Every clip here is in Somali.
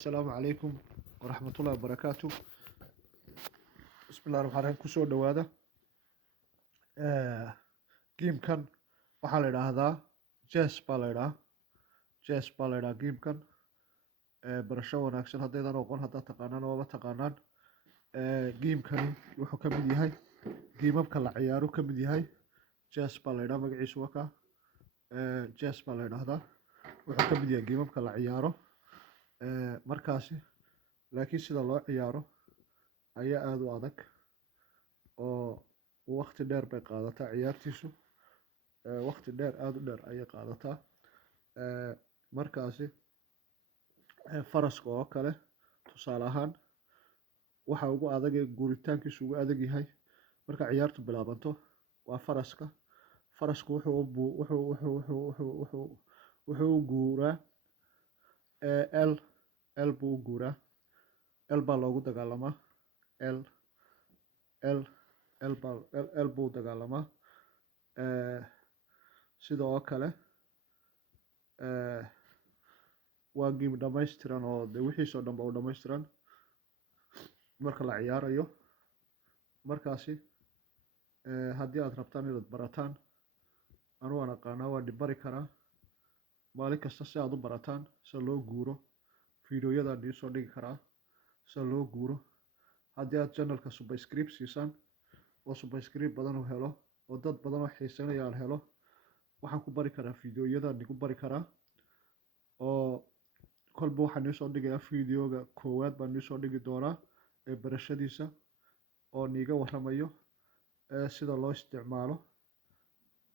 السلام عليكم ورحمة الله وبركاته. بسم الله الرحمن الرحيم. kusoo dhawaada gamekan waxaa la idhaahdaa chess baa la idhahaa gamekan barasho wanaagsan haddaydan oqon haddaad taqaanaan waaba taqaanaan. Gamekani wuxuu ka mid yahay geemamka la ciyaaro ka mid yahay. Chess baa la idhahaa magaciisu waa ka chess baa la idhaahdaa wuxuu ka mid yahay geemamka la ciyaaro markaasi laakiin sida loo ciyaaro ayaa aad u adag oo waqti dheer bay qaadataa ciyaartiisu. Waqti dheer aad u dheer ayay qaadataa markaasi faraska oo kale tusaale ahaan waxa ugu adag ee guuritaankiisu ugu adag yahay marka ciyaartu bilaabanto waa farasku wuxuu u guuraa l buu u guuraa l baa loogu dagaalamaa l buu u dagaalamaa sida oo kale waa game dhammaystiran oo de wixiisoo dhan ba u dhammaystiran marka la ciyaarayo markaasi haddii aad rabtaan inaad barataan anu waan aqaanaa waan bari karaa maalin kasta si aad u barataan sida loo guuro fiidiyoyadaan idiin soo dhigi karaa sida loo guuro. Haddii aad channelka subscribe siisaan oo subscribe badan u helo oo dad badan oo xiiseynaya aan helo waxaan ku bari karaa fiidiyoyadaan igu bari karaa oo kolba waxaan idiin soo dhigayaa fiidiyooga koowaad baan idiin soo dhigi doonaa ee barashadiisa oo niiga warramayo sida loo isticmaalo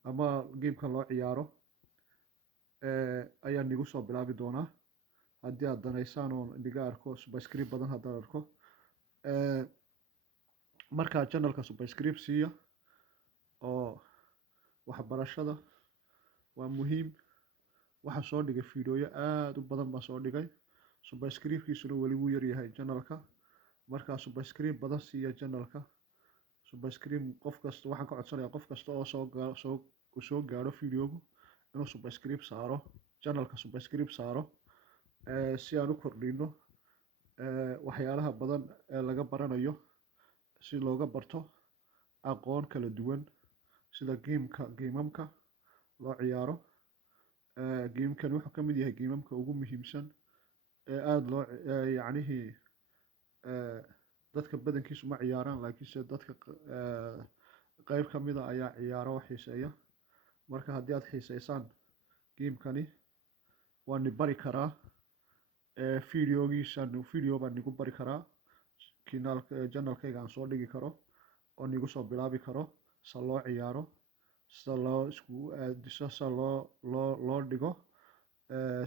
ama gamekan loo ciyaaro ayaan igu soo bilaabi doonaa haddii aad danaysaan oo idiga arko subscribe badan haddaan arko markaa channelka subscribe siiya oo waxbarashada waa muhiim. waxaan soo dhigay fiidiyoyo aad u badan baan soo dhigay subscribe-kiisuna weli wuu yar yahay channelka markaa subscribe badan siiya channelka subscribe qof kasta waxaan ka codsanayaa qof kasta oo soo gaadho fiidiyoogu inuu subscribe saaro channelka subscribe saaro si aan u kordhino waxyaalaha badan ee laga baranayo si looga barto aqoon kala duwan sida geemamka loo ciyaaro. Gamekan wuxuu ka mid yahay geemamka ugu muhiimsan ee aad loo yacnihii dadka badankiisu ma ciyaaraan laakiinse dadka qayb ka mid a ayaa ciyaaro oo xiiseeya marka haddii aad xiiseysaan gamekani waan bari karaa fiidiyo baan igu bari karaa channelkayga aan soo dhigi karo oo nigu soo bilaabi karo sida loo ciyaaro sida loo iskugu aadiso sida loo dhigo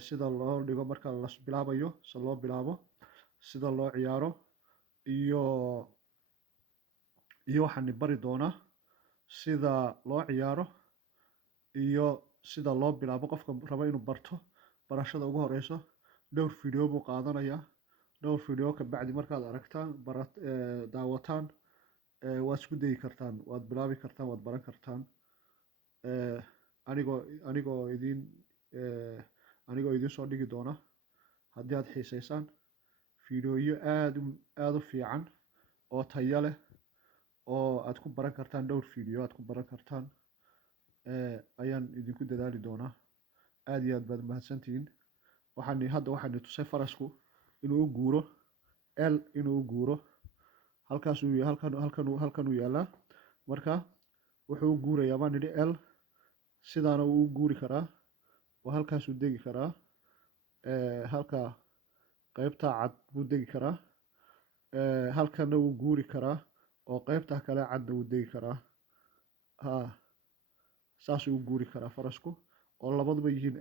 sida loo dhigo marka la bilaabayo sida loo bilaabo sida loo ciyaaro iyo waxaan bari doonaa sida loo ciyaaro iyo sida loo bilaabo. Qofka raba inuu barto barashada ugu horeyso dhowr fiidiyo buu qaadanayaa dhowr fiidiyo ka bacdi markaad aragtaan daawataan waad isku dayi kartaan waad bilaabi kartaan waad baran kartaan anigoo idiin soo dhigi doona haddii aad xiiseysaan fiidiyoyo aad u fiican oo tayo leh oo aad ku baran kartaan dhowr fiidiyo aad ku baran kartaan ayaan idinku dadaali doonaa. Aad iyo aad baad mahadsantihiin. waxaan tusay farasku inuu u guuro inuu u guuro halkan uu yaalaa marka wuxuu u guurayaa baan nidhi sidaana wuu u guuri karaa oo halkaasuu degi karaa halka qaybta cad buu degi karaa halkana wuu guuri karaa oo qaybta kale cadna wuu degi karaa saasuu u guuri karaa farasku oo labaduba yihiin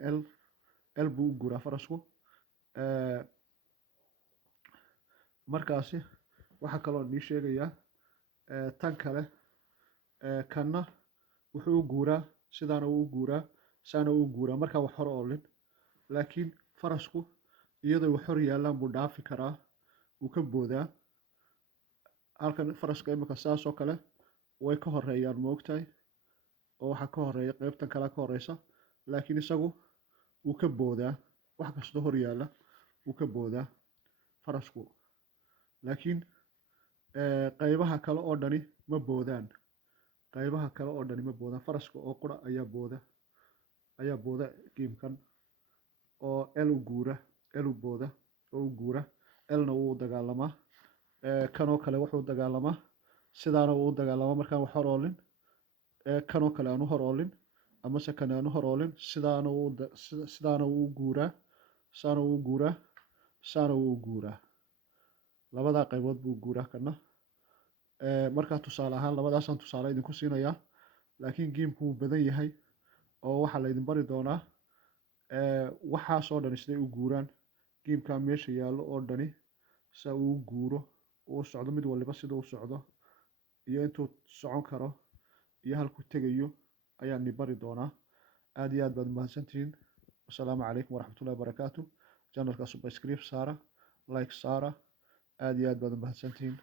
l buu u guuraa farasku markaasi waxaa kaloo nii sheegayaa tan kale kanna wuxuu u guuraa sidaana wuu u guuraa saana wuu u guuraa markaa wax hor oolin laakiin farasku iyadoo wax hor yaallaan buu dhaafi karaa wuu ka boodaa. Halkan faraska imika saas oo kale way ka horeeyaan ma ogtahay oo waxaa ka horeeya qaybtan kale ka horeysa laakiin isagu wuu ka boodaa wax kastoo hor yaalla wuu ka boodaa farasku, laakiin qaybaha kale oo dhani ma boodaan. Qaybaha kale oo dhani ma boodaan. Faraska oo qura ayaa booda geemkan oo L u guura, L u booda oo u guura. Lna wuu dagaalamaa. Kanoo kale wuxuu dagaalamaa sidaana wuu dagaalamaa markaan wax hor oolin. Kanoo kale aanu hor oolin amase kan aanu hor oolin sidaana wuu guuraa, saana wuu guuraa, saana wuu guuraa. Labadaa qaybood buu guuraa kana. Markaa tusaale ahaan labadaasaan tusaale idinku siinayaa, laakiin geemku wuu badan yahay oo waxaa la idin bari doonaa waxaasoo dhani siday u guuraan. Geemkaa meesha yaallo oo dhani saa uu guuro uu socdo, mid waliba sida uu socdo iyo intuu socon karo iyo halkuu tegayo ayaan ni bari doonaa. aad iyo aad baad mahadsantihiin. Wasalaamu calaykum waraxmatullahi wabarakaatu. Channelka subscribe saara, like saara. aad iyo aad baad mahadsantihiin.